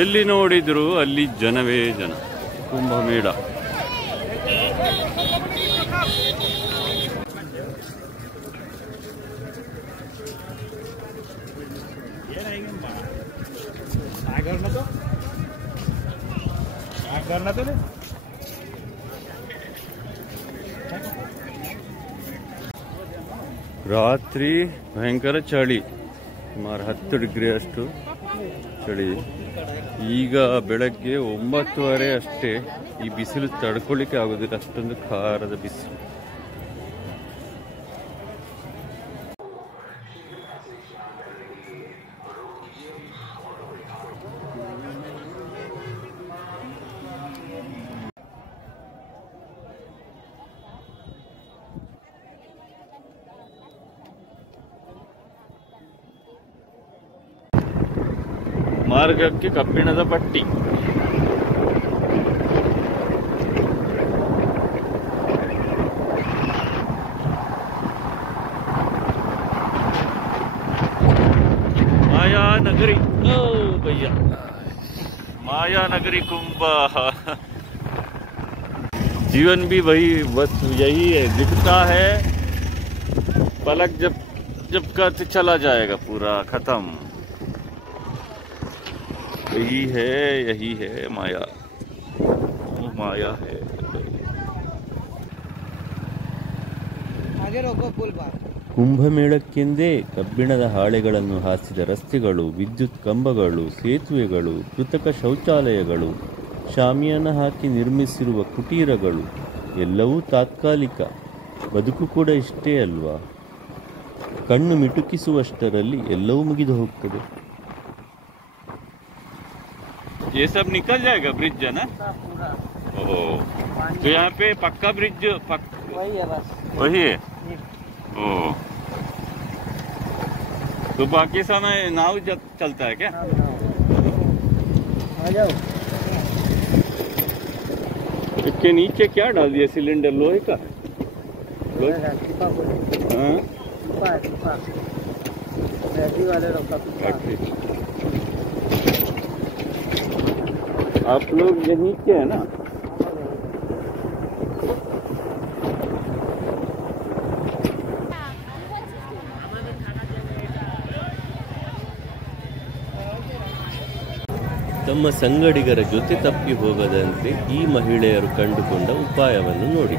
ಎಲ್ಲಿ ನೋಡಿದ್ರು ಅಲ್ಲಿ ಜನವೇ ಜನ. ಕುಂಭಮೇಳ. ರಾತ್ರಿ ಭಯಂಕರ ಚಳಿ, ಸುಮಾರು 10 ಡಿಗ್ರಿ ಅಷ್ಟು ಚಳಿ. ಈಗ ಬೆಳಗ್ಗೆ 9:30 ಅಷ್ಟೇ. ಈ ಬಿಸಿಲು ತಡ್ಕೊಳ್ಳಿಕ್ಕೆ ಆಗೋದಿಲ್ಲ, ಅಷ್ಟೊಂದು ಖಾರದ ಬಿಸಿಲು. ಮಾರ್ಗಕ್ಕೆ ಕಬ್ಬಿಣದ ಪಟ್ಟಿ. माया नगरी, ओ भैया, माया नगरी कुंभ। जीवन भी वही, बस यही है, दिखता है, पलक जब का चला जाएगा, पूरा खत्म। यही है माया, माया है। ಕುಂಭಮೇಳಕ್ಕೆಂದೇ ಕಬ್ಬಿಣದ ಹಾಳೆಗಳನ್ನು ಹಾಸಿದ ರಸ್ತೆಗಳು, ವಿದ್ಯುತ್ ಕಂಬಗಳು, ಸೇತುವೆಗಳು, ಕೃತಕ ಶೌಚಾಲಯಗಳು, ಶಾಮಿಯಾನ ಹಾಕಿ ನಿರ್ಮಿಸಿರುವ ಕುಟೀರಗಳು ಎಲ್ಲವೂ ತಾತ್ಕಾಲಿಕ. ಬದುಕು ಕೂಡ ಇಷ್ಟೇ ಅಲ್ವಾ? ಕಣ್ಣು ಮಿಟುಕಿಸುವಷ್ಟರಲ್ಲಿ ಎಲ್ಲವೂ ಮುಗಿದು ಹೋಗ್ತದೆ. ये सब निकल जाएगा ब्रिज है ना? ओह, तो यहाँ पे पक्का ब्रिज वही है, बस वही है। ओह, तो बाकी समय नाव चलता है क्या? आ जाओ। इसके नीचे क्या डाल दिया? सिलेंडर लोहे का? हाँ, आप लोग ये नीचे है ना? ತಮ್ಮ ಸಂಗಡಿಗರ ಜೊತೆ ತಪ್ಪಿ ಹೋಗದಂತೆ ಈ ಮಹಿಳೆಯರು ಕಂಡುಕೊಂಡ ಉಪಾಯವನ್ನು ನೋಡಿ.